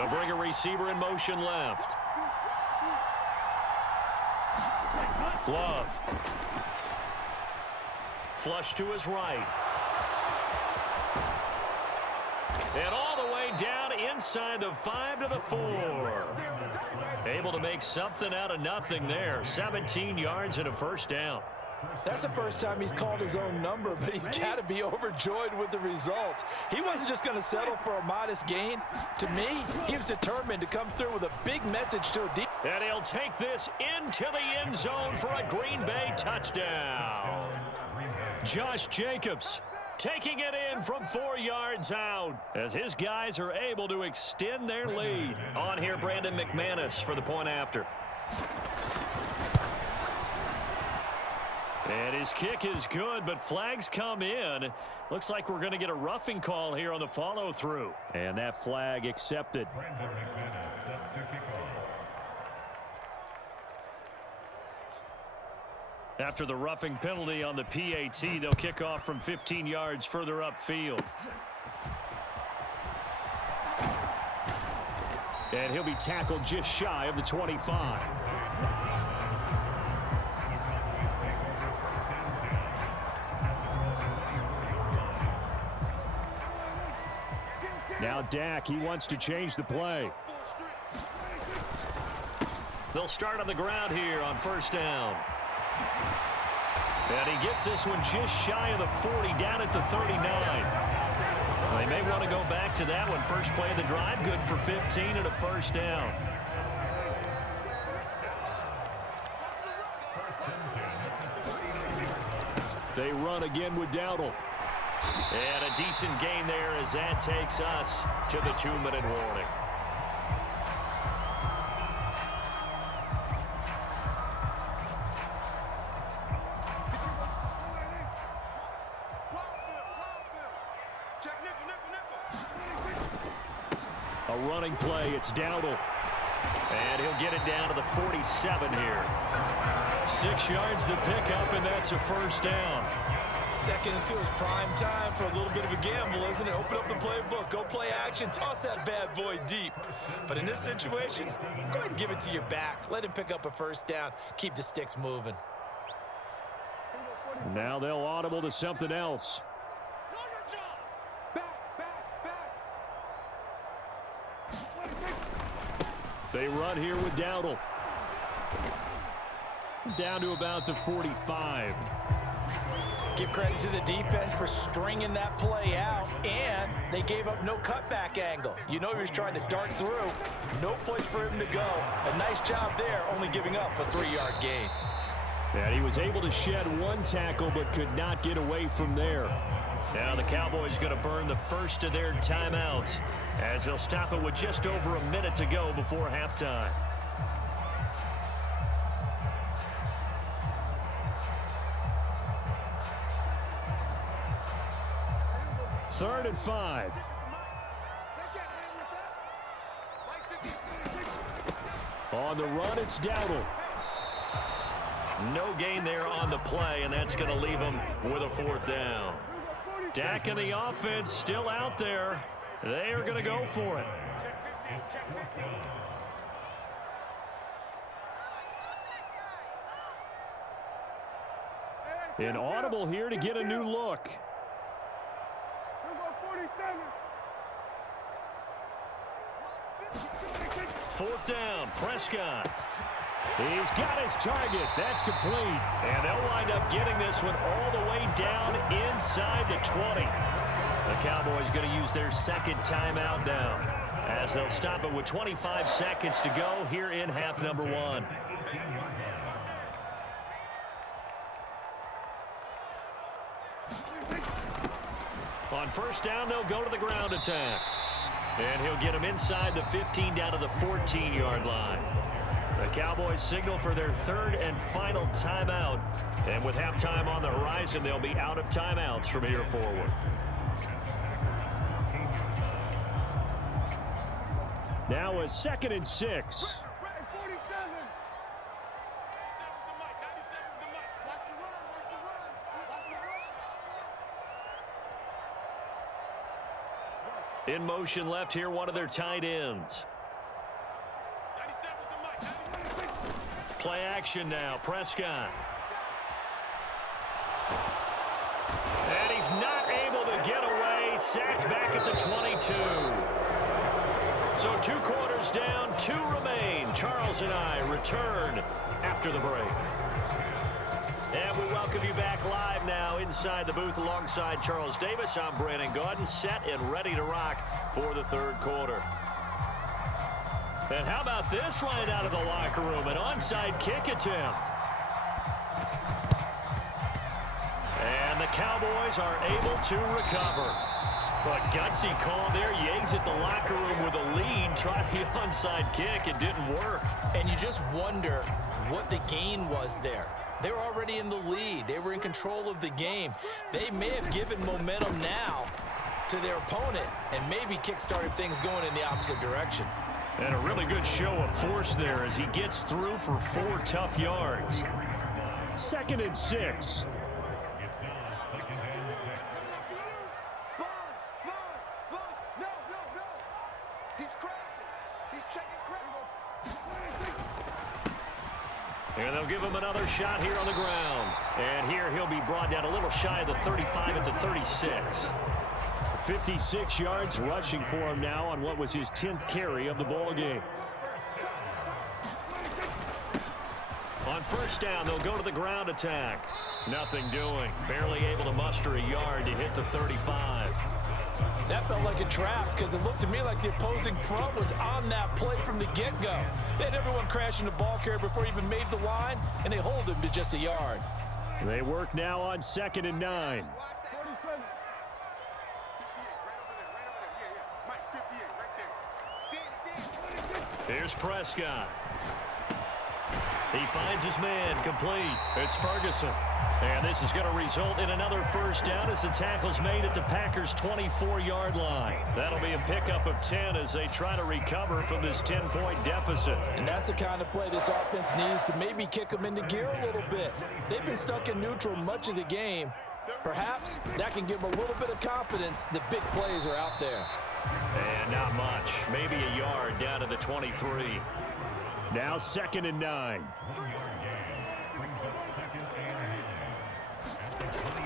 They'll bring a receiver in motion left. Love. Flush to his right. And all the way down inside the 5 to the 4. Able to make something out of nothing there. 17 yards and a first down. That's the first time he's called his own number, but he's got to be overjoyed with the results. He wasn't just going to settle for a modest gain. To me, he was determined to come through with a big message to a deep. And he'll take this into the end zone for a Green Bay touchdown. Josh Jacobs taking it in from 4 yards out as his guys are able to extend their lead. On here, Brandon McManus for the point after. And his kick is good, but flags come in. Looks like we're going to get a roughing call here on the follow-through. And that flag accepted. After the roughing penalty on the PAT, they'll kick off from 15 yards further upfield. And he'll be tackled just shy of the 25. Now Dak, he wants to change the play. They'll start on the ground here on first down. And he gets this one just shy of the 40, down at the 39. They may want to go back to that one. First play of the drive, good for 15 and a first down. They run again with Dowdle. And a decent gain there as that takes us to the 2-minute warning. A running play, it's Dowdle. And he'll get it down to the 47 here. 6 yards the pickup, and that's a first down. Second and 2 is prime time for a little bit of a gamble, isn't it? Open up the playbook, go play action, toss that bad boy deep. But in this situation, go ahead and give it to your back. Let him pick up a first down. Keep the sticks moving. Now they'll audible to something else. They run here with Dowdle. Down to about the 45. Give credit to the defense for stringing that play out, and they gave up no cutback angle. You know he was trying to dart through. No place for him to go. A nice job there, only giving up a 3-yard gain. And he was able to shed one tackle but could not get away from there. Now the Cowboys going to burn the first of their timeouts as they'll stop it with just over a minute to go before halftime. Third and 5. On the run, it's Dowdle. No gain there on the play, and that's going to leave him with a fourth down. Dak and the offense still out there. They are going to go for it. An audible here to get a new look. Fourth down, Prescott. He's got his target. That's complete. And they'll wind up getting this one all the way down inside the 20. The Cowboys going to use their second timeout now as they'll stop it with 25 seconds to go here in half number 1. On first down, they'll go to the ground attack. And he'll get him inside the 15 down to the 14-yard line. The Cowboys signal for their third and final timeout. And with halftime on the horizon, they'll be out of timeouts from here forward. Now a 2nd and 6. In motion left here, one of their tight ends. Play action now, Prescott. And he's not able to get away. Sacked back at the 22. So 2 quarters down, 2 remain. Charles and I return after the break. And we welcome you back live now inside the booth alongside Charles Davis. I'm Brandon Gaudin, set and ready to rock for the 3rd quarter. And how about this right out of the locker room? An onside kick attempt. And the Cowboys are able to recover. But gutsy call there. Yates at the locker room with a lead. Tried the onside kick. It didn't work. And you just wonder what the gain was there. They were already in the lead. They were in control of the game. They may have given momentum now to their opponent and maybe kick-started things going in the opposite direction. And a really good show of force there as he gets through for 4 tough yards. 2nd and 6. And they'll give him another shot here on the ground. And here he'll be brought down a little shy of the 35 at the 36. 56 yards rushing for him now on what was his 10th carry of the ball game. On 1st down, they'll go to the ground attack. Nothing doing. Barely able to muster a yard to hit the 35. That felt like a trap because it looked to me like the opposing front was on that play from the get-go. They had everyone crashing the ball carrier before he even made the line, and they hold him to just a yard. They work now on 2nd and 9. Here's Prescott. He finds his man complete. It's Ferguson. And this is going to result in another 1st down as the tackle's made at the Packers' 24-yard line. That'll be a pickup of 10 as they try to recover from this 10-point deficit. And that's the kind of play this offense needs to maybe kick them into gear a little bit. They've been stuck in neutral much of the game. Perhaps that can give them a little bit of confidence. The big plays are out there. And not much. Maybe a yard down to the 23. Now 2nd and 9.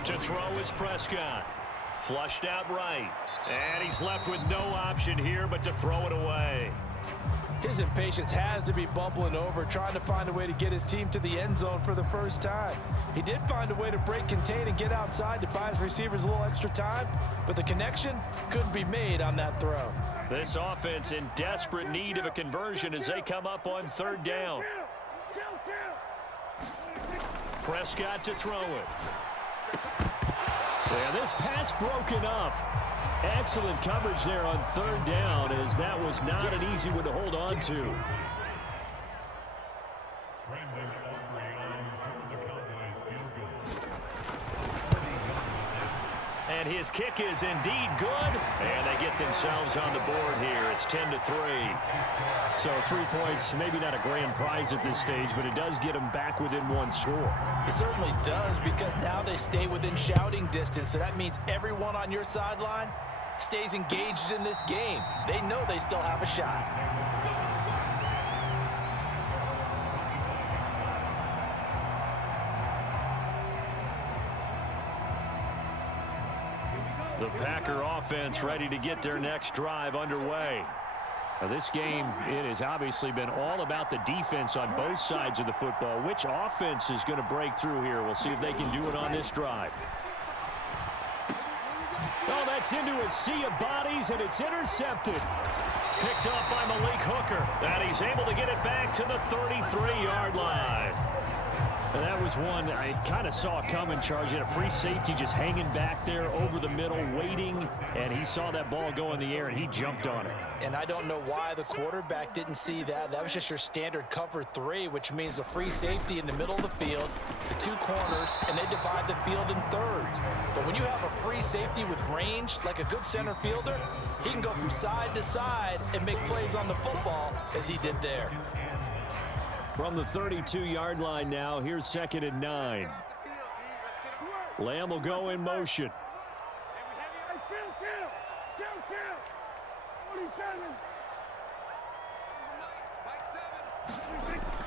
To throw is Prescott. Flushed out right. And he's left with no option here but to throw it away. His impatience has to be bubbling over, trying to find a way to get his team to the end zone for the 1st time. He did find a way to break contain and get outside to buy his receivers a little extra time, but the connection couldn't be made on that throw. This offense in desperate need of a conversion as they come up on 3rd down. Prescott to throw it. And this pass broken up. Excellent coverage there on 3rd down as that was not an easy one to hold on to. And his kick is indeed good. And they get themselves on the board here. It's 10-3. So 3 points, maybe not a grand prize at this stage, but it does get them back within 1 score. It certainly does because now they stay within shouting distance. So that means everyone on your sideline stays engaged in this game. They know they still have a shot. The Packer offense ready to get their next drive underway. Now this game, it has obviously been all about the defense on both sides of the football. Which offense is going to break through here? We'll see if they can do it on this drive. Oh, that's into a sea of bodies, and it's intercepted. Picked up by Malik Hooker. And he's able to get it back to the 33-yard line. And that was one I kind of saw coming, Charles. He had a free safety just hanging back there over the middle, waiting, and he saw that ball go in the air, and he jumped on it. And I don't know why the quarterback didn't see that. That was just your standard cover 3, which means the free safety in the middle of the field, the 2 corners, and they divide the field in thirds. But when you have a free safety with range, like a good center fielder, he can go from side to side and make plays on the football as he did there. From the 32-yard line now, here's 2nd and 9. Lamb will go in motion.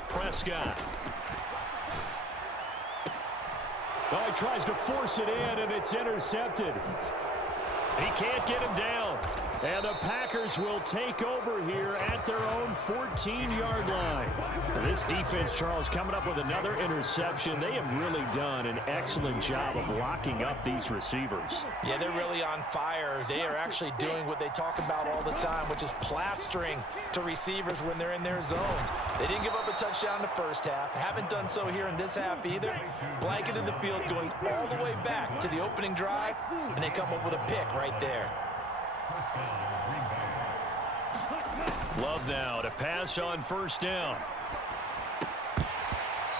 Prescott. Oh, he tries to force it in, and it's intercepted. He can't get him down. And the Packers will take over here at their own 14-yard line. This defense, Charles, coming up with another interception. They have really done an excellent job of locking up these receivers. Yeah, they're really on fire. They are actually doing what they talk about all the time, which is plastering to receivers when they're in their zones. They didn't give up a touchdown in the first half. Haven't done so here in this half either. Blanketed the field going all the way back to the opening drive, and they come up with a pick right there. Love now to pass on first down.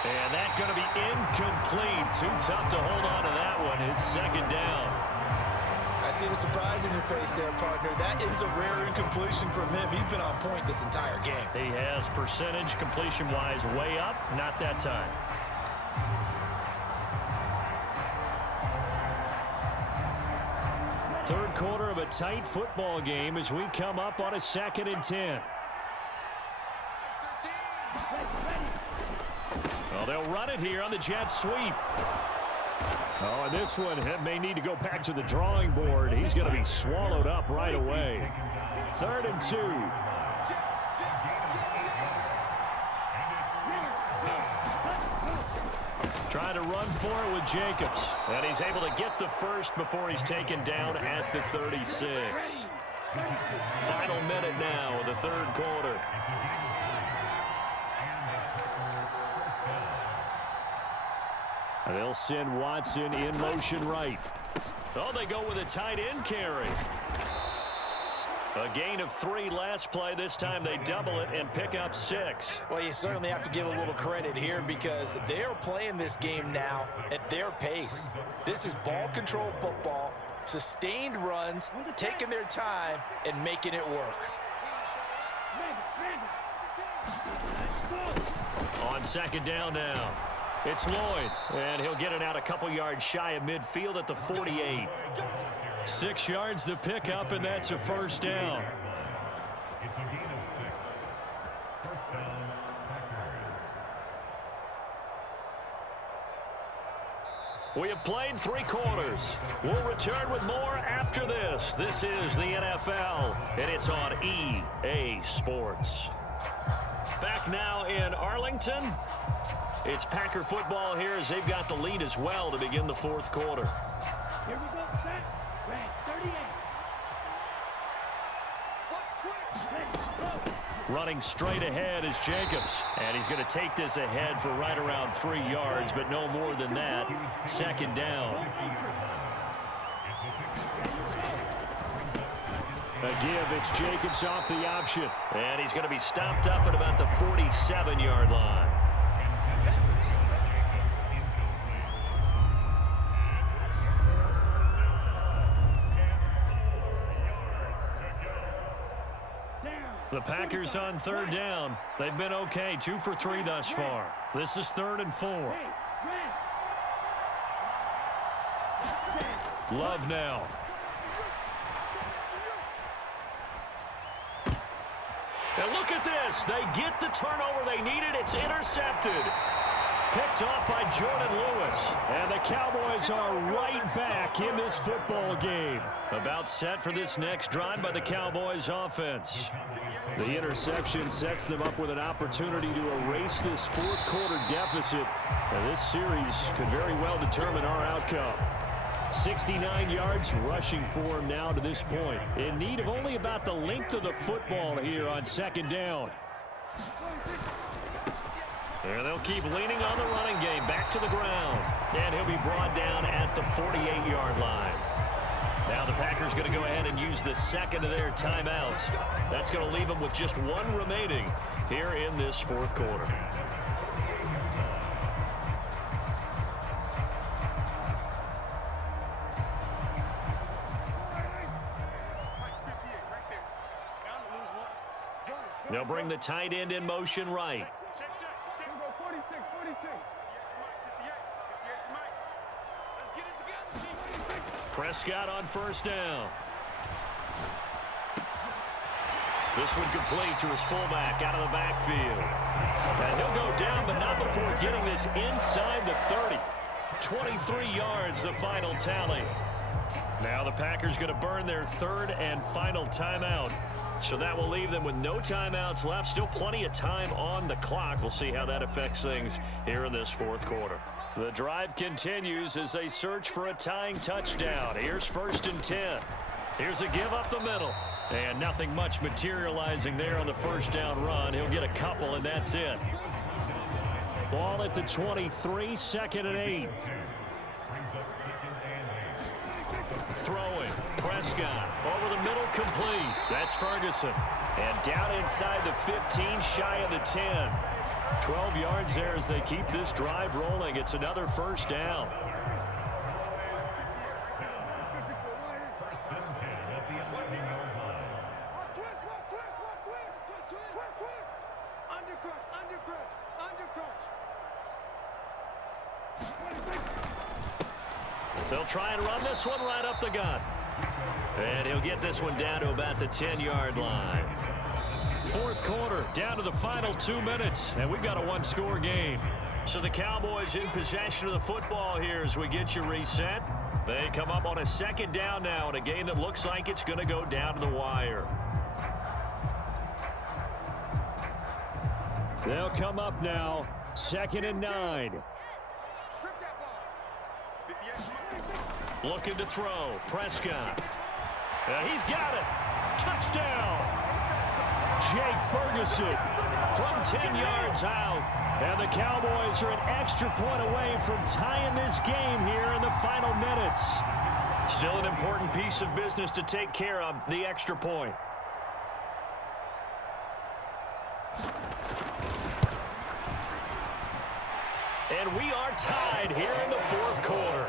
And that's going to be incomplete. Too tough to hold on to that one. It's second down. I see the surprise in your face there, partner. That is a rare incompletion from him. He's been on point this entire game. He has percentage completion-wise way up. Not that time. Third quarter of a tight football game as we come up on a 2nd and 10. Well, they'll run it here on the jet sweep. Oh, and this one may need to go back to the drawing board. He's going to be swallowed up right away. 3rd and 2. Trying to run for it with Jacobs. And he's able to get the first before he's taken down at the 36. Final minute now of the third quarter. They'll send Watson in motion right. Oh, they go with a tight end carry. A gain of 3 last play. This time they double it and pick up 6. Well, you certainly have to give a little credit here because they are playing this game now at their pace. This is ball control football, sustained runs, taking their time, and making it work. On second down now, it's Lloyd, and he'll get it out a couple yards shy of midfield at the 48. 6 yards the pickup, and that's a first down. We have played 3 quarters. We'll return with more after this. This is the NFL, and it's on EA Sports. Back now in Arlington. It's Packer football here as they've got the lead as well to begin the fourth quarter. Here we go, set. Red 38. Running straight ahead is Jacobs. And he's going to take this ahead for right around 3 yards, but no more than that. Second down. A give, it's Jacobs off the option. And he's going to be stopped up at about the 47-yard line. The Packers on third down. They've been okay, 2 for 3 thus far. This is 3rd and 4. Love now. And look at this. They get the turnover they needed. It's intercepted. Picked off by Jordan Lewis. And the Cowboys are right back in this football game. About set for this next drive by the Cowboys offense. The interception sets them up with an opportunity to erase this fourth quarter deficit. And this series could very well determine our outcome. 69 yards rushing for him now to this point. In need of only about the length of the football here on second down. And they'll keep leaning on the running game back to the ground. And he'll be brought down at the 48-yard line. Now the Packers going to go ahead and use the second of their timeouts. That's going to leave them with just 1 remaining here in this fourth quarter. They'll bring the tight end in motion right. Prescott on first down. This one complete to his fullback out of the backfield. And he'll go down, but not before getting this inside the 30. 23 yards, the final tally. Now the Packers going to burn their third and final timeout. So that will leave them with no timeouts left. Still plenty of time on the clock. We'll see how that affects things here in this fourth quarter. The drive continues as they search for a tying touchdown. Here's 1st and 10. Here's a give up the middle. And nothing much materializing there on the first down run. He'll get a couple, and that's it. Ball at the 23, 2nd and 8. Throwing. Prescott over the middle, complete. That's Ferguson. And down inside the 15, shy of the 10. 12 yards there as they keep this drive rolling. It's another first down. They'll try and run this one right up the gut. And he'll get this one down to about the 10-yard line. Fourth quarter, down to the final 2 minutes, and we've got a one-score game. So the Cowboys in possession of the football here as we get you reset. They come up on a 2nd down now in a game that looks like it's going to go down to the wire. They'll come up now, 2nd and 9. Looking to throw. Prescott. He's got it. Touchdown. Jake Ferguson from 10 yards out. And the Cowboys are an extra point away from tying this game here in the final minutes. Still an important piece of business to take care of, the extra point. And we are tied here in the fourth quarter.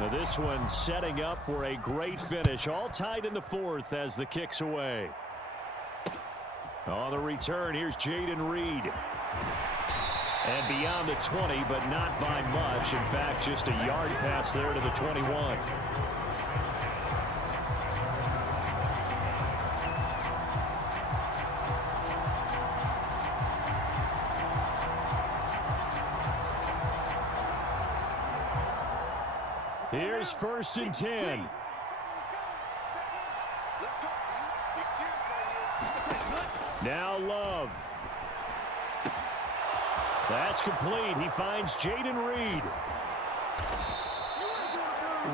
Now this one setting up for a great finish. All tied in the fourth as the kick's away. On the return, here's Jayden Reed. And beyond the 20, but not by much. In fact, just a yard pass there to the 21. Here's 1st and 10. Now Love. That's complete. He finds Jayden Reed.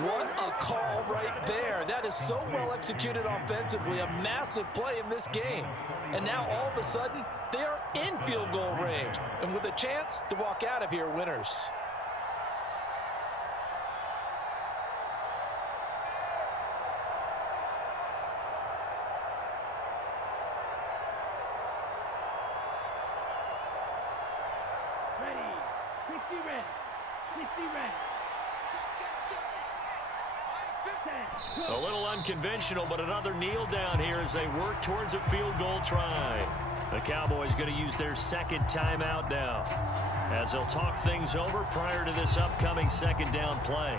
What a call right there. That is so well executed offensively. A massive play in this game. And now all of a sudden, they are in field goal range. And with a chance to walk out of here winners. A little unconventional, but another kneel down here as they work towards a field goal try. The Cowboys going to use their 2nd timeout now as they'll talk things over prior to this upcoming 2nd down play.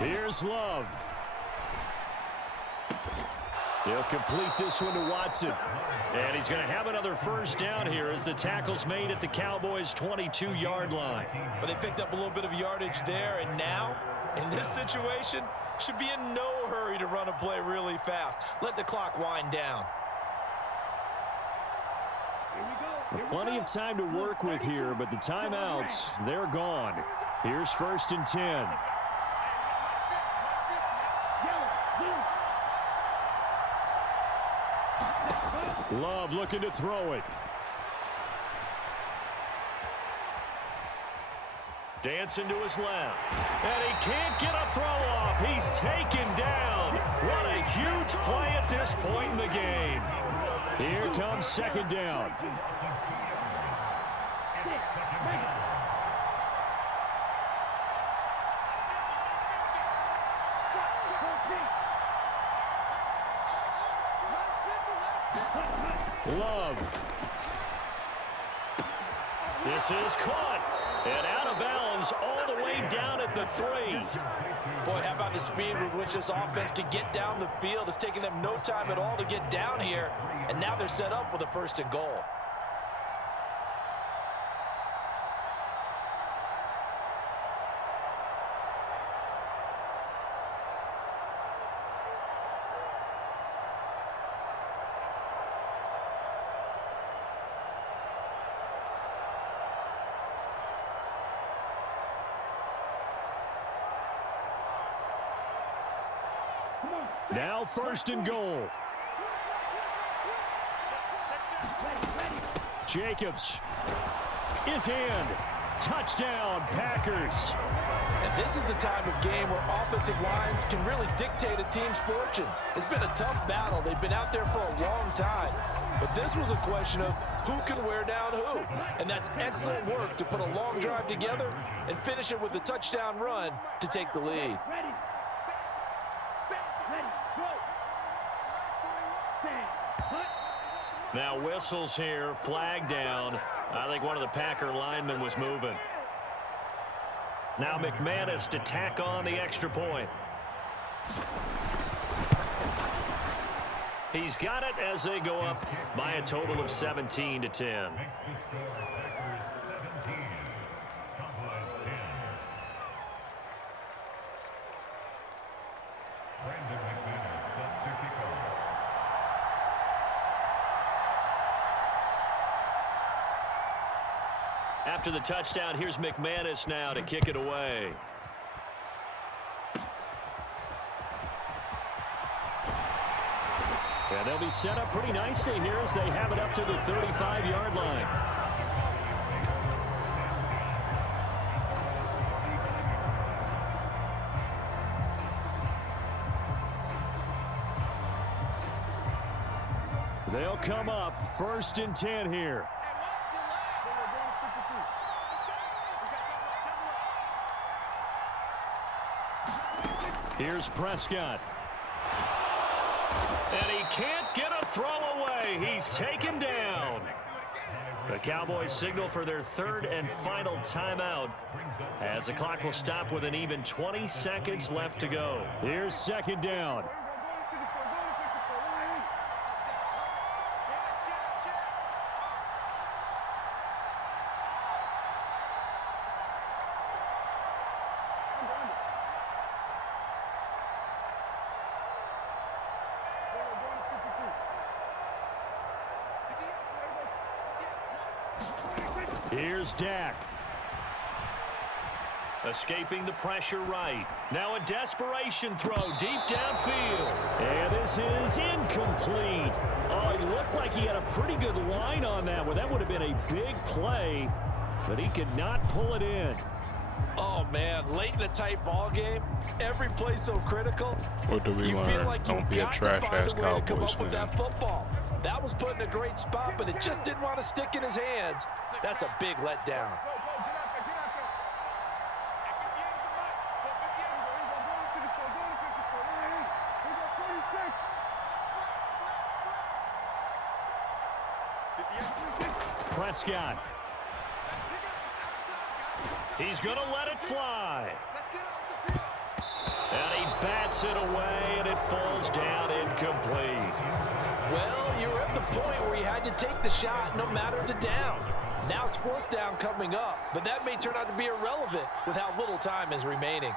Here's Love. He'll complete this one to Watson. And he's going to have another first down here as the tackle's made at the Cowboys' 22-yard line. But they picked up a little bit of yardage there, and now, in this situation, should be in no hurry to run a play really fast. Let the clock wind down. Plenty of time to work with here, but the timeouts, they're gone. Here's 1st and 10. Love looking to throw it. Dancing to his left. And he can't get a throw off. He's taken down. What a huge play at this point in the game. Here comes second down. Love. This is caught. And out of bounds all the way down at the 3. Boy, how about the speed with which this offense can get down the field? It's taken them no time at all to get down here. And now they're set up with a 1st and goal. Now 1st and goal. Jacobs is in. Touchdown, Packers. And this is the time of game where offensive lines can really dictate a team's fortunes. It's been a tough battle. They've been out there for a long time. But this was a question of who can wear down who. And that's excellent work to put a long drive together and finish it with a touchdown run to take the lead. Now whistles here, flag down. I think one of the Packer linemen was moving. Now McManus to tack on the extra point. He's got it as they go up by a total of 17-10. After the touchdown, here's McManus now to kick it away. And they'll be set up pretty nicely here as they have it up to the 35-yard line. They'll come up 1st and 10 here. Here's Prescott. And he can't get a throw away. He's taken down. The Cowboys signal for their 3rd and final timeout as the clock will stop with an even 20 seconds left to go. Here's 2nd down. Here's Dak. Escaping the pressure right. Now a desperation throw deep downfield. And this is incomplete. Oh, it looked like he had a pretty good line on that one. That would have been a big play, but he could not pull it in. Oh, man, late in a tight ball game, every play so critical. What do we learn? Feel like Don't be a trash-ass Cowboys fan. That football. That was put in a great spot, but it just didn't want to stick in his hands. That's a big letdown. Prescott. He's going to let it fly. And he bats it away, and it falls down incomplete. Well, you were at the point where you had to take the shot no matter the down. Now it's 4th down coming up, but that may turn out to be irrelevant with how little time is remaining.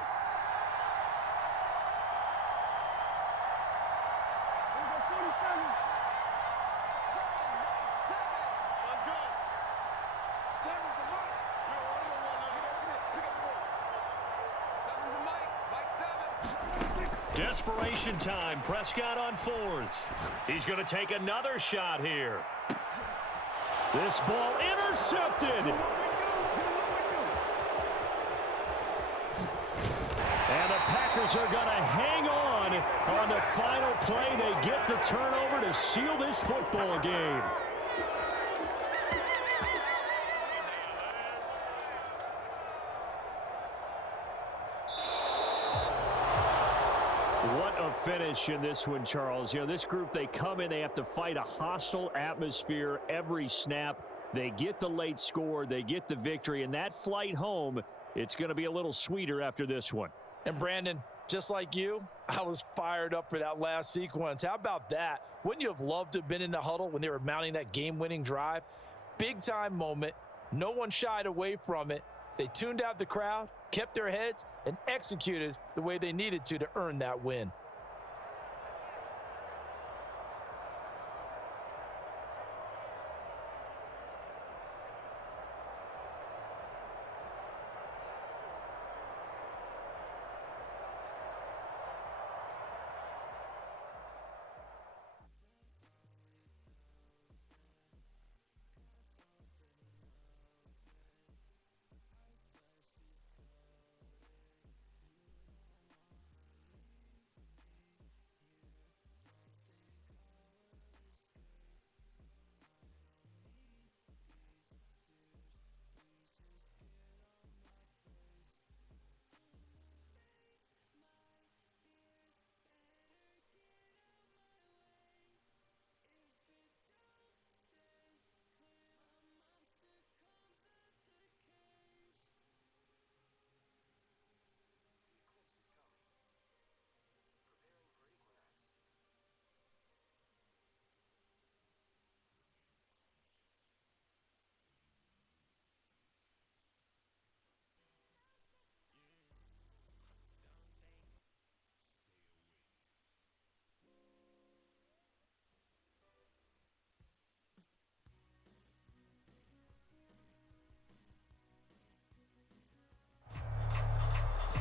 Desperation time. Prescott on fourth. He's going to take another shot here. This ball intercepted. And the Packers are going to hang on the final play. They get the turnover to seal this football game. What a finish in this one, Charles. You know, this group, they come in, they have to fight a hostile atmosphere every snap. They get the late score, they get the victory, and that flight home, it's going to be a little sweeter after this one. And Brandon, just like you, I was fired up for that last sequence. How about that? Wouldn't you have loved to have been in the huddle when they were mounting that game-winning drive? Big-time moment. No one shied away from it. They tuned out the crowd, kept their heads, and executed the way they needed to earn that win.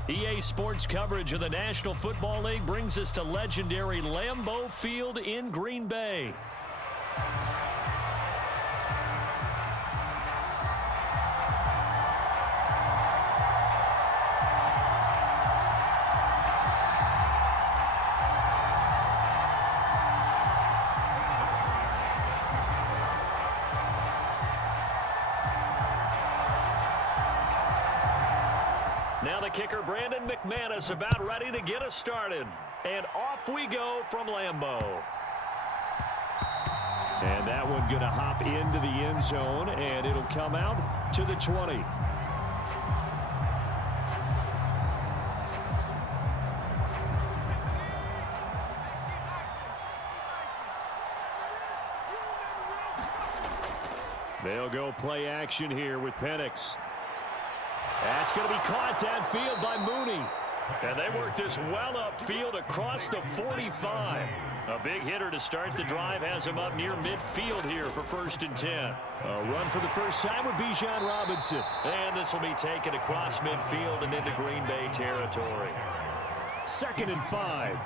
EA Sports coverage of the National Football League brings us to legendary Lambeau Field in Green Bay. Now the kicker, Brandon McManus, about ready to get us started. And off we go from Lambeau. And that one going to hop into the end zone, and it'll come out to the 20. They'll go play action here with Penix. That's going to be caught downfield by Mooney. And they work this well upfield across the 45. A big hitter to start the drive has him up near midfield here for 1st and 10. A run for the first time with Bijan Robinson. And this will be taken across midfield and into Green Bay territory. 2nd and 5.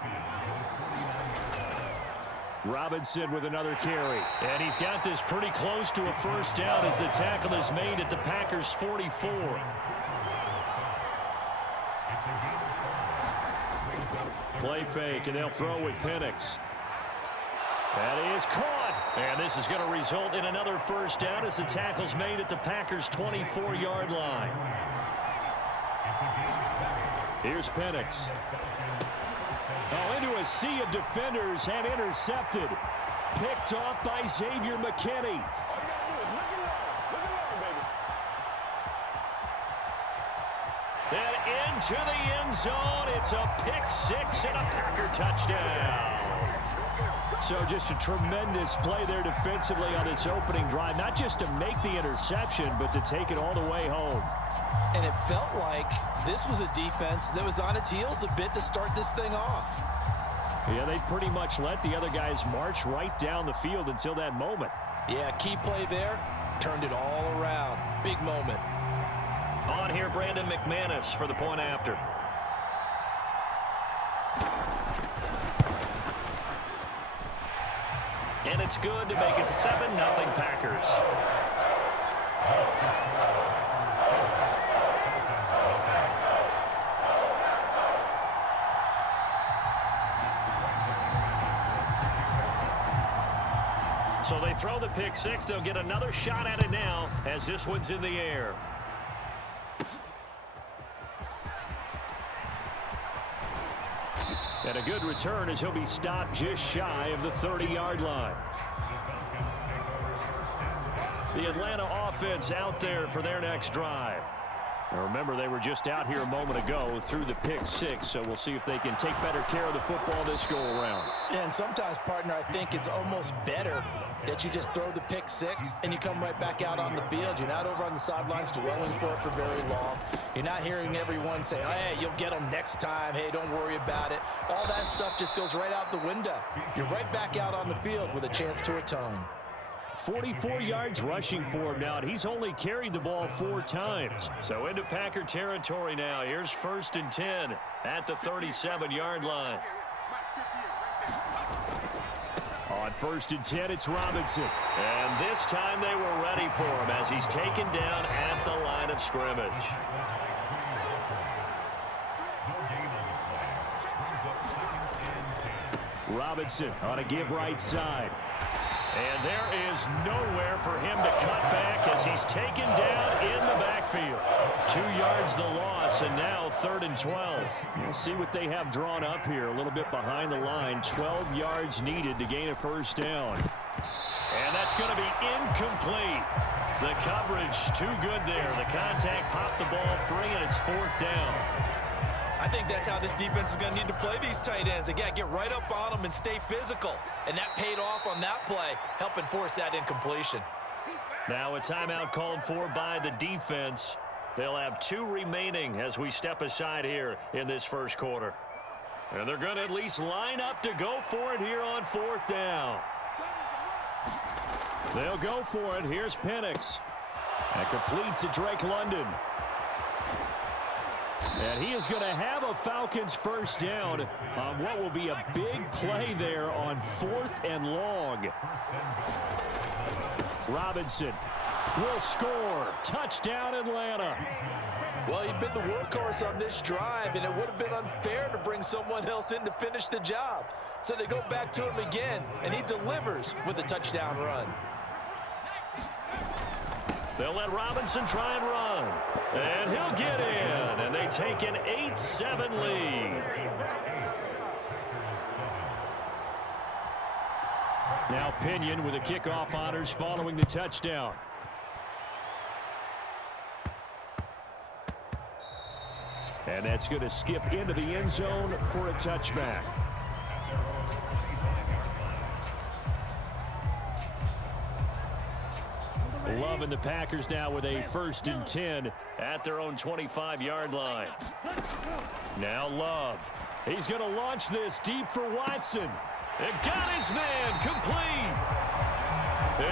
Robinson with another carry. And he's got this pretty close to a first down as the tackle is made at the Packers' 44. Play fake, and they'll throw with Penix. That is caught. And this is going to result in another first down as the tackle's made at the Packers' 24-yard line. Here's Penix. Oh, into a sea of defenders and intercepted. Picked off by Xavier McKinney. And into the end zone. It's a pick-6 and a Packer touchdown. So just a tremendous play there defensively on this opening drive. Not just to make the interception, but to take it all the way home. And it felt like this was a defense that was on its heels a bit to start this thing off. Yeah, they pretty much let the other guys march right down the field until that moment. Yeah, key play there. Turned it all around. Big moment. On here, Brandon McManus for the point after. and it's good to make it 7-0 Packers. So they throw the pick six. They'll get another shot at it now as this one's in the air. And a good return as he'll be stopped just shy of the 30-yard line. The Atlanta offense out there for their next drive. Now remember, they were just out here a moment ago through the pick six, so we'll see if they can take better care of the football this go-around. And sometimes, partner, I think it's almost better that you just throw the pick six and you come right back out on the field. You're not over on the sidelines dwelling for it for very long. You're not hearing everyone say, hey, you'll get them next time. Hey, don't worry about it. All that stuff just goes right out the window. You're right back out on the field with a chance to atone. 44 yards rushing for him now, and he's only carried the ball 4 times. So into Packer territory now. Here's 1st and 10 at the 37-yard line. On 1st and 10, it's Robinson. And this time they were ready for him as he's taken down at the line of scrimmage. Robinson on a give right side. And there is nowhere for him to cut back as he's taken down in the backfield. 2 yards the loss, and now 3rd and 12. We'll see what they have drawn up here. A little bit behind the line. 12 yards needed to gain a first down. And that's going to be incomplete. The coverage too good there. The contact popped the ball free, and it's 4th down. I think that's how this defense is going to need to play these tight ends. Again, get right up on them and stay physical. And that paid off on that play, helping force that incompletion. Now a timeout called for by the defense. They'll have 2 remaining as we step aside here in this first quarter. And they're going to at least line up to go for it here on 4th down. They'll go for it. Here's Penix. And complete to Drake London. And he is going to have a Falcons first down on what will be a big play there on 4th and long. Robinson will score. Touchdown, Atlanta. Well, he'd been the workhorse on this drive, and it would have been unfair to bring someone else in to finish the job. So they go back to him again, and he delivers with a touchdown run. They'll let Robinson try and run. And he'll get in. And they take an 8-7 lead. Now Pinion with the kickoff honors following the touchdown. And that's going to skip into the end zone for a touchback. Love and the Packers now with a 1st and 10 at their own 25-yard line. Now Love. He's going to launch this deep for Watson. It got his man complete.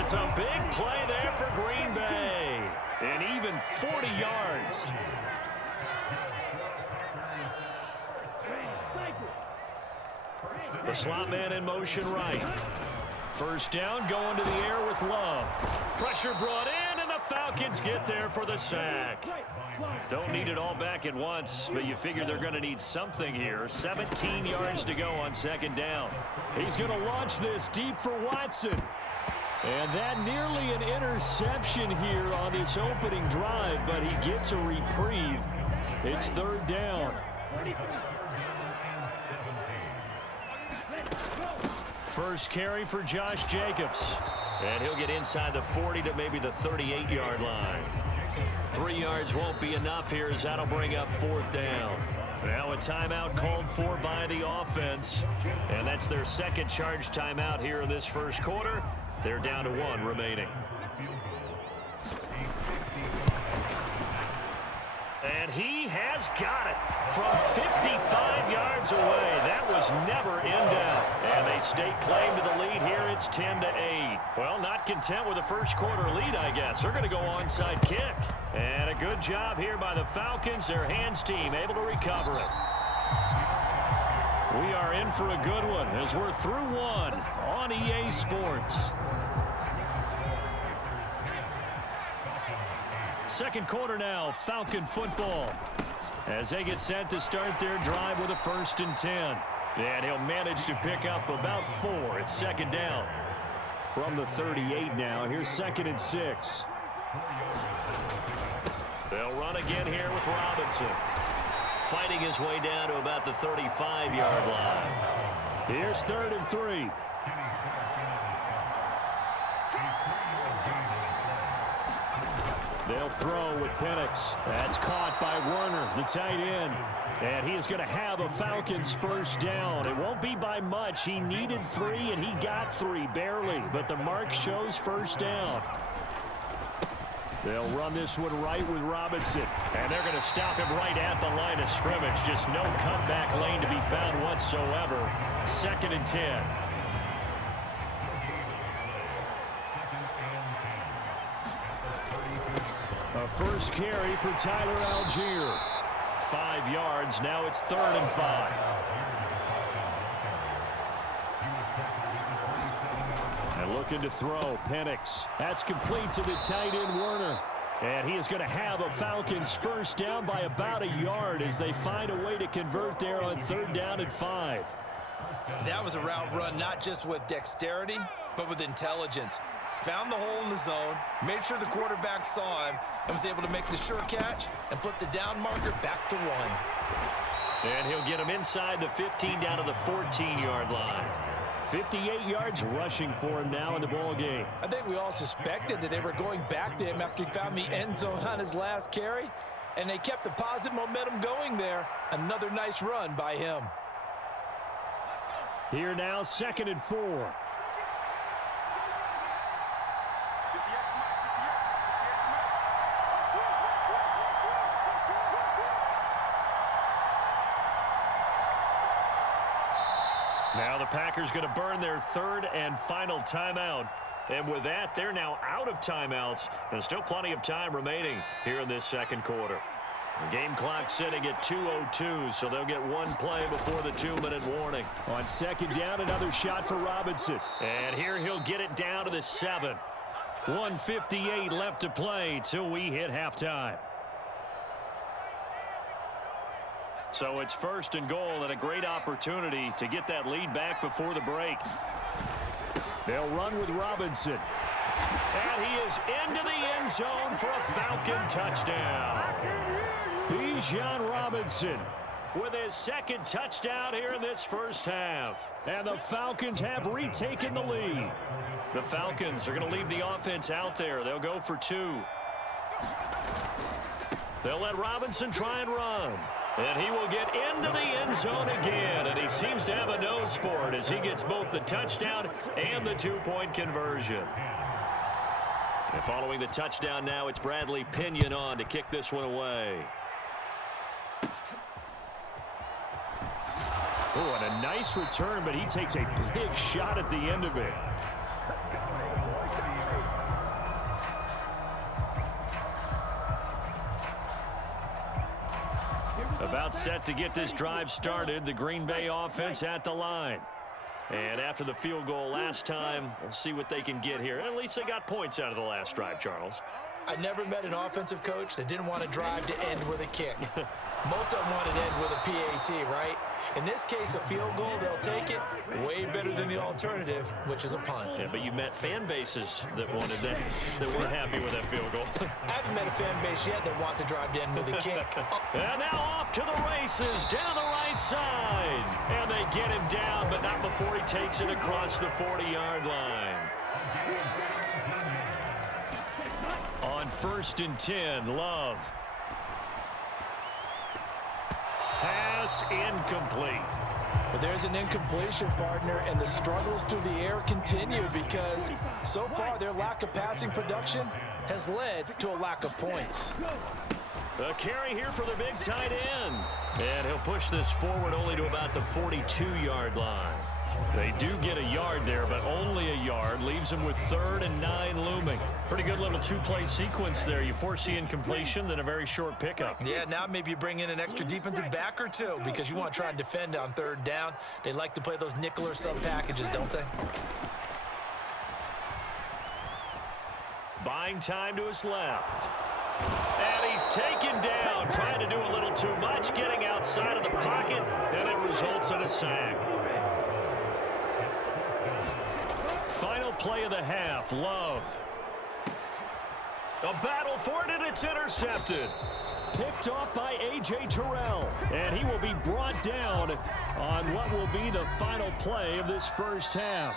It's a big play there for Green Bay. And even 40 yards. The slot man in motion right. First down, going to the air with Love. Pressure brought in, and the Falcons get there for the sack. Don't need it all back at once, but you figure they're going to need something here. 17 yards to go on 2nd down. He's going to launch this deep for Watson. And that nearly an interception here on this opening drive, but he gets a reprieve. It's 3rd down. First carry for Josh Jacobs. And he'll get inside the 40 to maybe the 38-yard line. 3 yards won't be enough here as that'll bring up 4th down. Now a timeout called for by the offense. And that's their 2nd charge timeout here in this first quarter. They're down to 1 remaining. And he has got it from 55 yards away. That was never in doubt. And they stake claim to the lead here. It's 10-8. Well, not content with a first quarter lead, I guess. They're going to go onside kick. And a good job here by the Falcons. Their hands team able to recover it. We are in for a good one as we're through one on EA Sports. Second quarter now, Falcon football. As they get set to start their drive with a 1st and 10. And he'll manage to pick up about 4 at second down. From the 38 now, here's 2nd and 6. They'll run again here with Robinson. Fighting his way down to about the 35-yard line. Here's 3rd and 3. They'll throw with Penix. That's caught by Werner, the tight end. And he is going to have a Falcons 1st down. It won't be by much. He needed 3, and he got 3, barely. But the mark shows 1st down. They'll run this one right with Robinson. And they're going to stop him right at the line of scrimmage. Just no cutback lane to be found whatsoever. 2nd and 10. A first carry for Tyler Algier. 5 yards. Now it's 3rd and 5. And looking to throw, Penix. That's complete to the tight end, Werner. And he is going to have a Falcons 1st down by about a yard as they find a way to convert there on 3rd down and 5. That was a route run not just with dexterity, but with intelligence. Found the hole in the zone, made sure the quarterback saw him, and was able to make the sure catch and flip the down marker back to 1. And he'll get him inside the 15 down to the 14-yard line. 58 yards rushing for him now in the ball game. I think we all suspected that they were going back to him after he found the end zone on his last carry, and they kept the positive momentum going there. Another nice run by him. Here now, 2nd and 4. Now the Packers going to burn their 3rd and final timeout. And with that, they're now out of timeouts. There's still plenty of time remaining here in this 2nd quarter. The game clock sitting at 2:02, so they'll get 1 play before the 2-minute warning. On 2nd down, another shot for Robinson. And here he'll get it down to the 7. 1:58 left to play till we hit halftime. So it's 1st and goal and a great opportunity to get that lead back before the break. They'll run with Robinson. And he is into the end zone for a Falcon touchdown. Bijan Robinson with his 2nd touchdown here in this 1st half. And the Falcons have retaken the lead. The Falcons are going to leave the offense out there. They'll go for 2. They'll let Robinson try and run. And he will get into the end zone again. And he seems to have a nose for it as he gets both the touchdown and the 2-point conversion. And following the touchdown now, it's Bradley Pinion on to kick this one away. Oh, and a nice return, but he takes a big shot at the end of it. About set to get this drive started, the Green Bay offense at the line. And after the field goal last time, we'll see what they can get here. At least they got points out of the last drive, Charles. I never met an offensive coach that didn't want to drive to end with a kick. Most of them want to end with a PAT, right? In this case, a field goal, they'll take it. Way better than the alternative, which is a punt. Yeah, but you met fan bases that wanted that, that weren't happy with that field goal. I haven't met a fan base yet that wants to drive to end with a kick. And now off to the races, down the right side. And they get him down, but not before he takes it across the 40-yard line. On 1st and 10, Love. Pass incomplete. But there's an incompletion, partner, and the struggles through the air continue because so far their lack of passing production has led to a lack of points. A carry here for the big tight end. And he'll push this forward only to about the 42-yard line. They do get a yard there, but only a yard. Leaves them with 3rd and 9 looming. Pretty good little two-play sequence there. You foresee incompletion, then a very short pickup. Yeah, now maybe you bring in an extra defensive back or two because you want to try and defend on 3rd down. They like to play those nickel or sub packages, don't they? Buying time to his left. And he's taken down, trying to do a little too much, getting outside of the pocket, and it results in a sack. Final play of the half, Love. A battle for it, and it's intercepted. Picked off by A.J. Terrell, and he will be brought down on what will be the final play of this first half.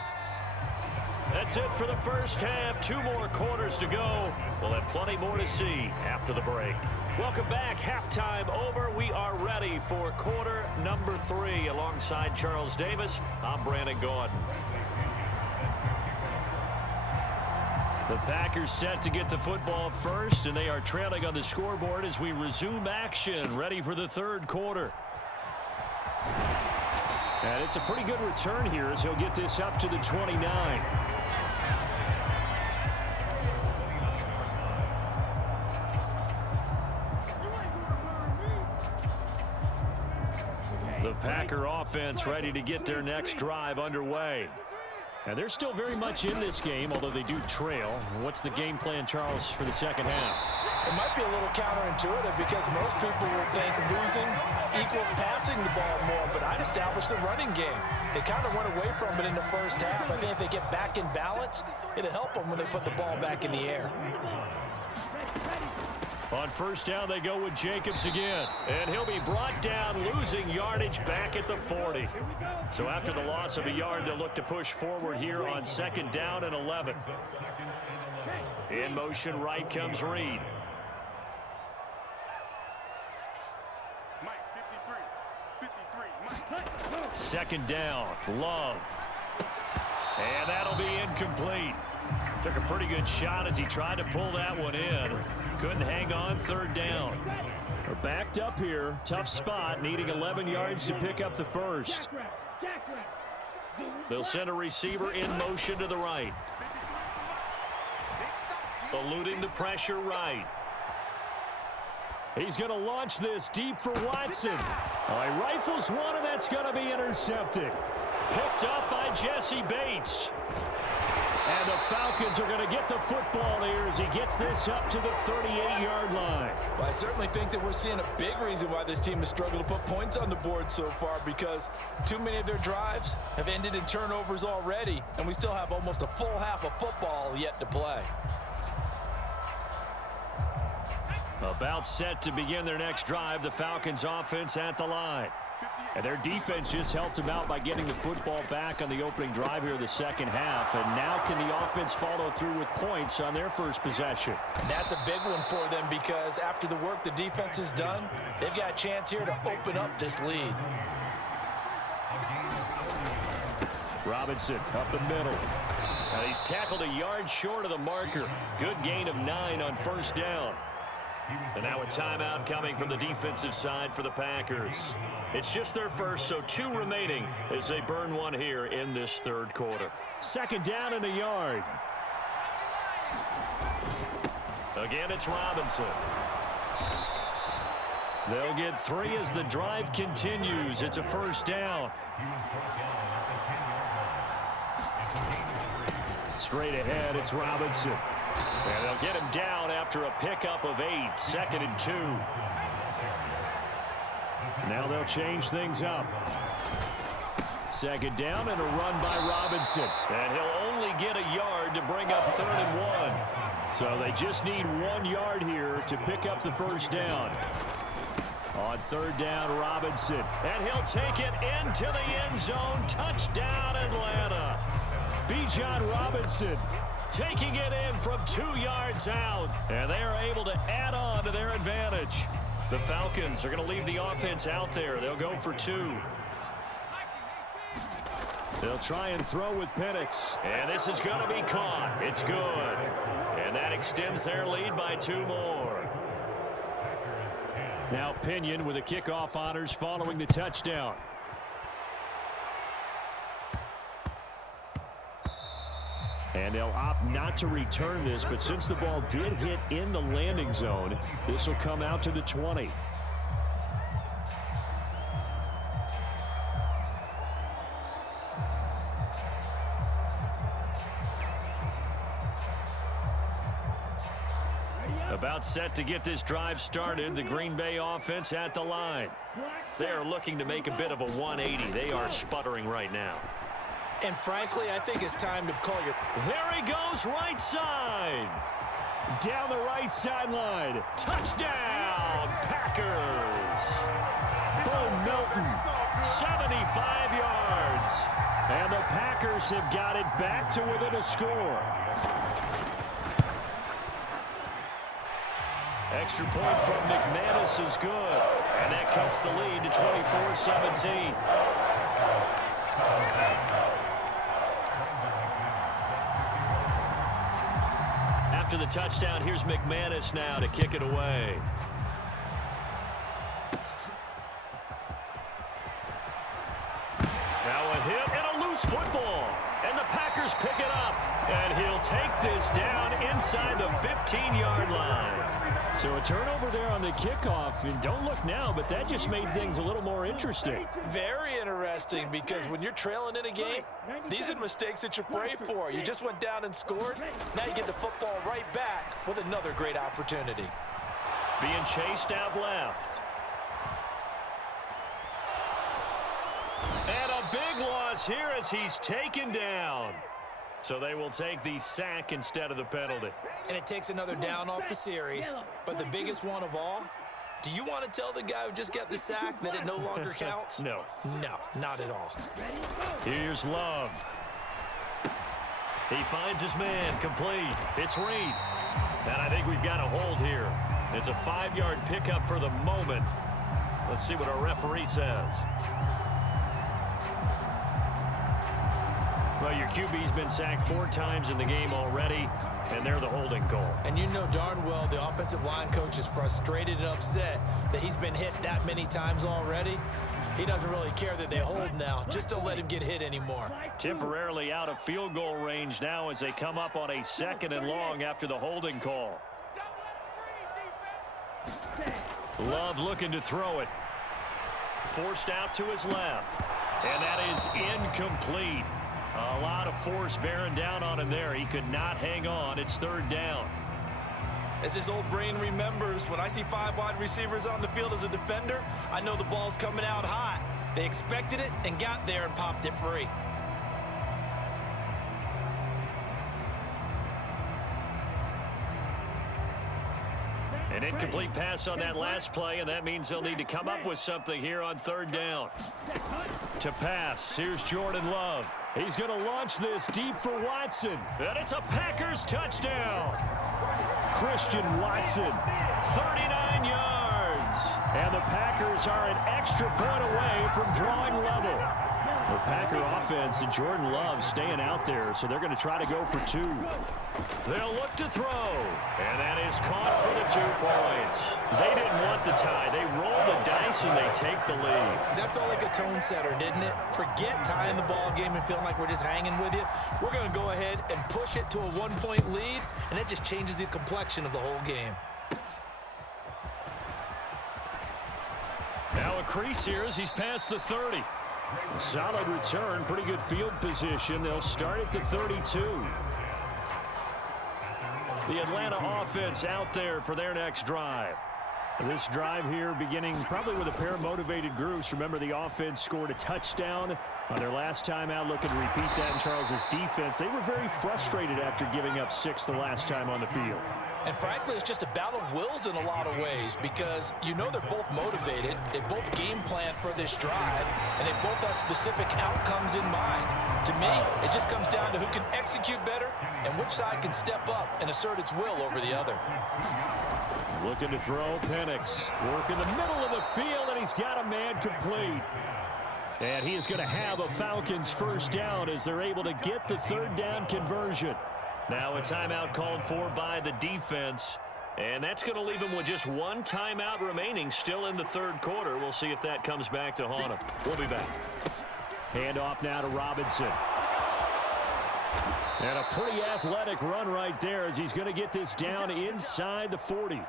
That's it for the first half. 2 more quarters to go. We'll have plenty more to see after the break. Welcome back. Halftime over. We are ready for quarter number 3. Alongside Charles Davis, I'm Brandon Gaudin. The Packers set to get the football first, and they are trailing on the scoreboard as we resume action, ready for the 3rd quarter. And it's a pretty good return here as he'll get this up to the 29. The Packer offense ready to get their next drive underway. And they're still very much in this game, although they do trail. What's the game plan, Charles, for the second half? It might be a little counterintuitive because most people will think losing equals passing the ball more, but I'd establish the running game. They kind of went away from it in the first half. I think if they get back in balance, it'll help them when they put the ball back in the air. On first down, they go with Jacobs again. And he'll be brought down, losing yardage back at the 40. So after the loss of a yard, they'll look to push forward here on 2nd down and 11. In motion, right comes Reed. Second down, Love. And that'll be incomplete. Took a pretty good shot as he tried to pull that one in. Couldn't hang on, 3rd down. We're backed up here. Tough spot, needing 11 yards to pick up the first. They'll send a receiver in motion to the right. Eluding the pressure right. He's going to launch this deep for Watson. He rifles one, and that's going to be intercepted. Picked up by Jesse Bates. And the Falcons are going to get the football here as he gets this up to the 38-yard line. Well, I certainly think that we're seeing a big reason why this team has struggled to put points on the board so far, because too many of their drives have ended in turnovers already, and we still have almost a full half of football yet to play. About set to begin their next drive, the Falcons offense at the line. And their defense just helped them out by getting the football back on the opening drive here in the second half. And now can the offense follow through with points on their first possession? And that's a big one for them because after the work the defense has done, they've got a chance here to open up this lead. Robinson up the middle. Now he's tackled a yard short of the marker. Good gain of 9 on first down. And now a timeout coming from the defensive side for the Packers. It's just their first, so 2 remaining as they burn one here in this 3rd quarter. 2nd down and a yard. Again, it's Robinson. They'll get 3 as the drive continues. It's a first down. Straight ahead, it's Robinson. And they'll get him down after a pickup of 8, 2nd and 2. Now they'll change things up. 2nd down and a run by Robinson. And he'll only get a yard to bring up 3rd and 1. So they just need 1 yard here to pick up the first down. On 3rd down, Robinson. And he'll take it into the end zone. Touchdown, Atlanta. Bijan Robinson taking it in from 2 yards out. And they are able to add on to their advantage. The Falcons are going to leave the offense out there. They'll go for 2. They'll try and throw with Penix. And this is going to be caught. It's good. And that extends their lead by 2 more. Now Pinion with the kickoff honors following the touchdown. And they'll opt not to return this, but since the ball did hit in the landing zone, this will come out to the 20. About set to get this drive started, the Green Bay offense at the line. They are looking to make a bit of a 180. They are sputtering right now. And frankly, I think it's time to call your... There he goes, right side. Down the right sideline. Touchdown, Packers. Bo Melton, 75 yards. And the Packers have got it back to within a score. Extra point from McManus is good. And that cuts the lead to 24-17. After the touchdown, here's McManus now to kick it away. Now a hit and a loose football. And the Packers pick it up. And he'll take this down inside the 15-yard line. So a turnover there on the kickoff. And don't look now, but that just made things a little more interesting. Very interesting, because when you're trailing in a game, these are the mistakes that you pray for. You just went down and scored. Now you get the football right back with another great opportunity. Being chased out left. And a big loss here as he's taken down. So they will take the sack instead of the penalty. And it takes another down off the series. But the biggest one of all, do you want to tell the guy who just got the sack that it no longer counts? No. No, not at all. Here's Love. He finds his man, complete. It's Reed. And I think we've got a hold here. It's a 5-yard pickup for the moment. Let's see what our referee says. Well, your QB's been sacked 4 times in the game already, and they're the holding call. And you know darn well the offensive line coach is frustrated and upset that he's been hit that many times already. He doesn't really care that they hold now. Just don't let him get hit anymore. Temporarily out of field goal range now as they come up on a 2nd and long after the holding call. Love looking to throw it. Forced out to his left. And that is incomplete. A lot of force bearing down on him there. He could not hang on. It's 3rd down. As his old brain remembers, when I see 5 wide receivers on the field as a defender, I know the ball's coming out hot. They expected it and got there and popped it free. An incomplete pass on that last play, and that means they'll need to come up with something here on 3rd down. To pass, here's Jordan Love. He's going to launch this deep for Watson. And it's a Packers touchdown. Christian Watson, 39 yards. And the Packers are an extra point away from drawing level. The Packer offense and Jordan Love staying out there, so they're going to try to go for 2. They'll look to throw, and that is caught for the 2 points. They didn't want the tie. They roll the dice, and they take the lead. That felt like a tone setter, didn't it? Forget tying the ball game and feeling like we're just hanging with you. We're going to go ahead and push it to a 1-point lead, and it just changes the complexion of the whole game. Now a crease here as he's past the 30. Solid return, pretty good field position. They'll start at the 32. The Atlanta offense out there for their next drive. This drive here beginning probably with a pair of motivated groups. Remember, the offense scored a touchdown on their last time out, looking to repeat that in Charles's defense. They were very frustrated after giving up 6 the last time on the field. And frankly, it's just a battle of wills in a lot of ways, because you know they're both motivated, they both game plan for this drive, and they both have specific outcomes in mind. To me, it just comes down to who can execute better and which side can step up and assert its will over the other. Looking to throw, Penix. Work in the middle of the field, and he's got a man complete. And he is going to have a Falcons first down as they're able to get the 3rd down conversion. Now a timeout called for by the defense. And that's going to leave him with just 1 timeout remaining still in the 3rd quarter. We'll see if that comes back to haunt him. We'll be back. Hand off now to Robinson. And a pretty athletic run right there as he's going to get this down inside the 40.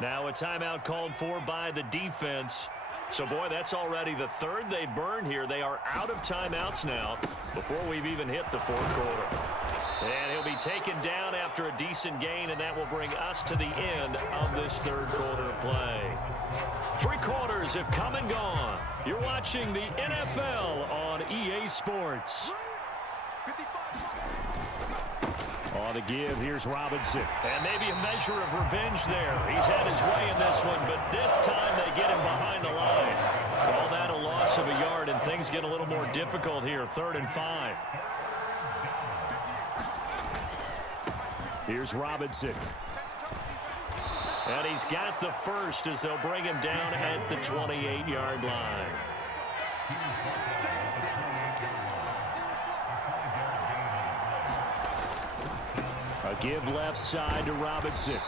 Now a timeout called for by the defense. So, boy, that's already the third they burned here. They are out of timeouts now before we've even hit the fourth quarter. And he'll be taken down after a decent gain, and that will bring us to the end of this third quarter of play. 3 quarters have come and gone. You're watching the NFL on EA Sports. On the give, here's Robinson. And maybe a measure of revenge there. He's had his way in this one, but this time they get him behind the line. Call that a loss of a yard, and things get a little more difficult here. 3rd and 5. Here's Robinson. And he's got the first as they'll bring him down at the 28-yard line. A give left side to Robinson.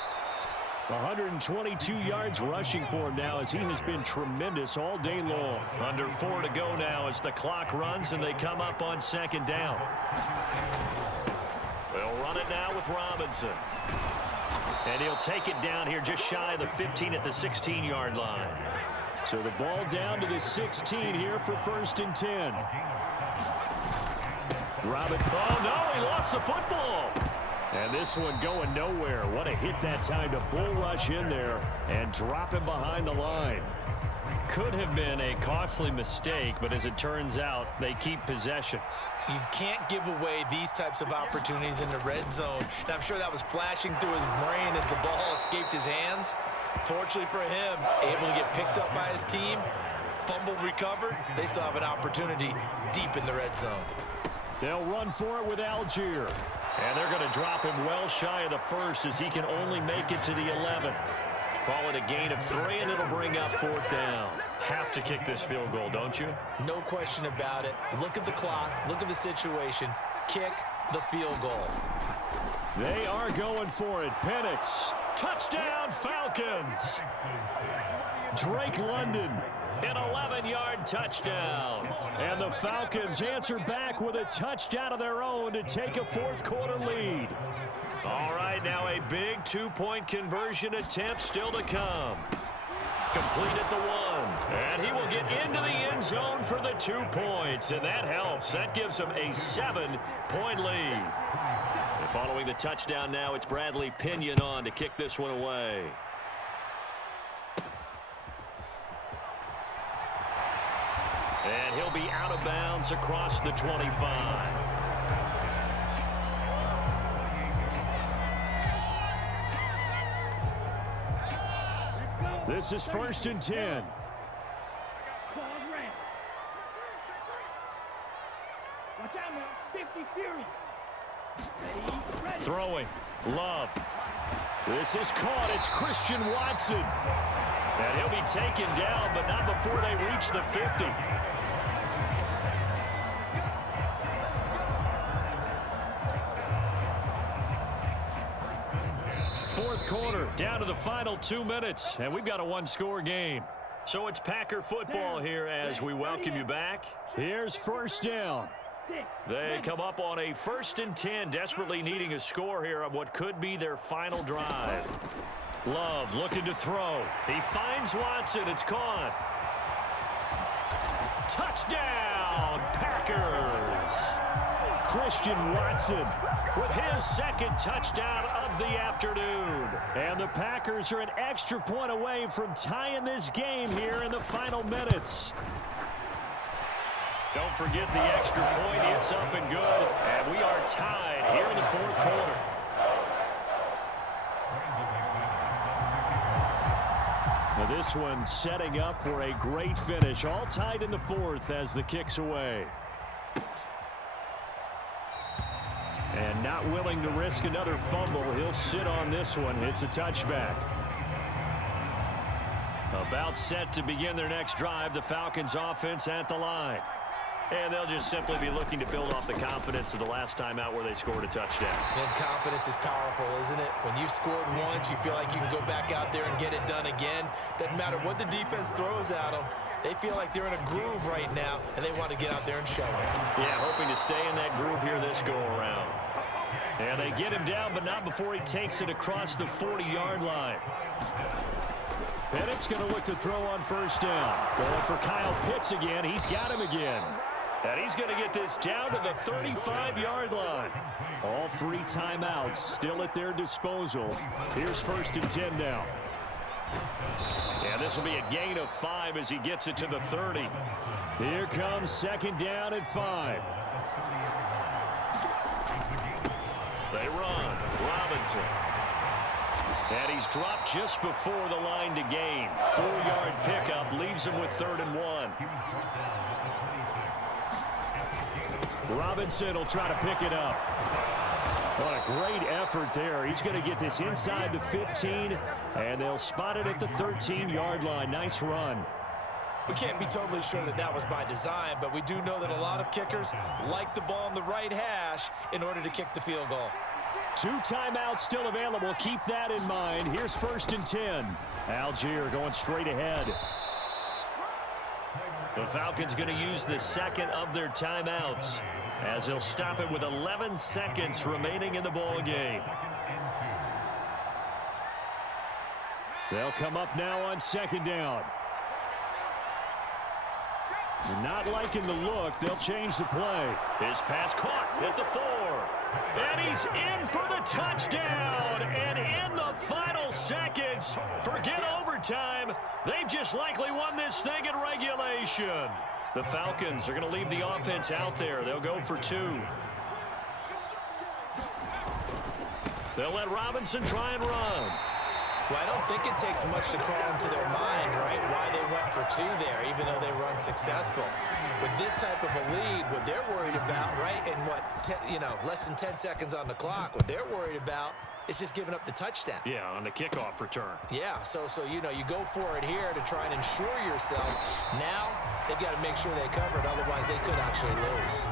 122 yards rushing for him now as he has been tremendous all day long. Under 4 to go now as the clock runs and they come up on 2nd down. They'll run it now with Robinson. And he'll take it down here just shy of the 15 at the 16-yard line. So the ball down to the 16 here for 1st and 10. Oh, no, he lost the football. And this one going nowhere. What a hit that time to bull rush in there and drop him behind the line. Could have been a costly mistake, but as it turns out, they keep possession. You can't give away these types of opportunities in the red zone. And I'm sure that was flashing through his brain as the ball escaped his hands. Fortunately for him, able to get picked up by his team, fumble recovered. They still have an opportunity deep in the red zone. They'll run for it with Algier. And they're going to drop him well shy of the first as he can only make it to the 11. Call it a gain of 3, and it'll bring up 4th down. Have to kick this field goal, don't you? No question about it. Look at the clock. Look at the situation. Kick the field goal. They are going for it. Penix. Touchdown, Falcons. Drake London. An 11-yard touchdown. And the Falcons answer back with a touchdown of their own to take a fourth quarter lead. All right, now a big two-point conversion attempt still to come. Complete at the 1. And he will get into the end zone for the 2 points. And that helps. That gives him a 7-point lead. And following the touchdown now, it's Bradley Pinion on to kick this one away. And he'll be out of bounds across the 25. This is 1st and 10. Watch out now, 50 Fury. Ready. Throwing. Love. This is caught. It's Christian Watson. And he'll be taken down, but not before they reach the 50. Fourth quarter, down to the final 2 minutes, and we've got a one-score game. So it's Packer football here as we welcome you back. Here's 1st down. They come up on a 1st and 10, desperately needing a score here on what could be their final drive. Love looking to throw. He finds Watson. It's caught. Touchdown, Packers. Christian Watson with his 2nd touchdown of the afternoon. And the Packers are an extra point away from tying this game here in the final minutes. Don't forget the extra point. It's up and good. And we are tied here in the fourth quarter. Now this one setting up for a great finish. All tied in the fourth as the kick's away. And not willing to risk another fumble. He'll sit on this one. It's a touchback. About set to begin their next drive. The Falcons offense at the line. And they'll just simply be looking to build off the confidence of the last time out where they scored a touchdown. And confidence is powerful, isn't it? When you've scored once, you feel like you can go back out there and get it done again. Doesn't matter what the defense throws at them. They feel like they're in a groove right now, and they want to get out there and show it. Yeah, hoping to stay in that groove here this go-around. And they get him down, but not before he takes it across the 40-yard line. Bennett's going to look to throw on first down. Going for Kyle Pitts again. He's got him again. And he's going to get this down to the 35-yard line. All 3 timeouts still at their disposal. Here's 1st and 10 now. And this will be a gain of 5 as he gets it to the 30. Here comes 2nd down at 5. They run. Robinson. And he's dropped just before the line to gain. 4-yard pickup leaves him with 3rd and 1. Robinson will try to pick it up. What a great effort there. He's going to get this inside the 15, and they'll spot it at the 13-yard line. Nice run. We can't be totally sure that that was by design, but we do know that a lot of kickers like the ball in the right hash in order to kick the field goal. 2 timeouts still available. Keep that in mind. Here's 1st and 10. Algier going straight ahead. The Falcons going to use the 2nd of their timeouts as they'll stop it with 11 seconds remaining in the ball game. They'll come up now on 2nd down. Not liking the look. They'll change the play. His pass caught at the 4. And he's in for the touchdown. And in the final seconds, forget overtime. They've just likely won this thing in regulation. The Falcons are going to leave the offense out there. They'll go for 2. They'll let Robinson try and run. Well, I don't think it takes much to crawl into their mind, right, why they went for 2 there, even though they were unsuccessful. With this type of a lead, what they're worried about, right, and less than 10 seconds on the clock, what they're worried about is just giving up the touchdown. Yeah, on the kickoff return. Yeah, so you go for it here to try and ensure yourself. Now they've got to make sure they cover it, otherwise they could actually lose.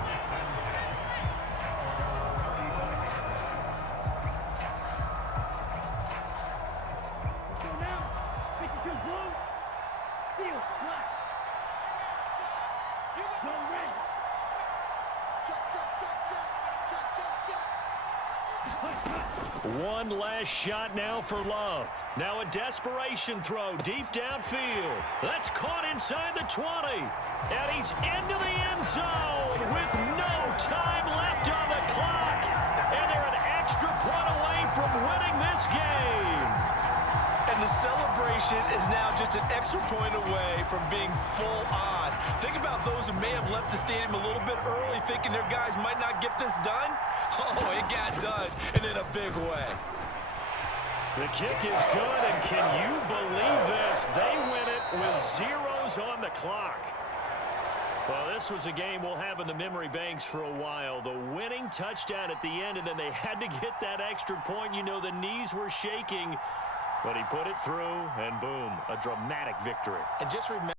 One last shot now for Love. Now a desperation throw deep downfield. That's caught inside the 20. And he's into the end zone with no time left on the clock. And they're an extra point away from winning this game. And the celebration is now just an extra point away from being full on. Think about those who may have left the stadium a little bit early thinking their guys might not get this done. Oh, it got done, and in a big way. The kick is good, and can you believe this? They win it with zeros on the clock. Well, this was a game we'll have in the memory banks for a while. The winning touchdown at the end, and then they had to get that extra point. You know, the knees were shaking, but he put it through, and boom, a dramatic victory. And just remember,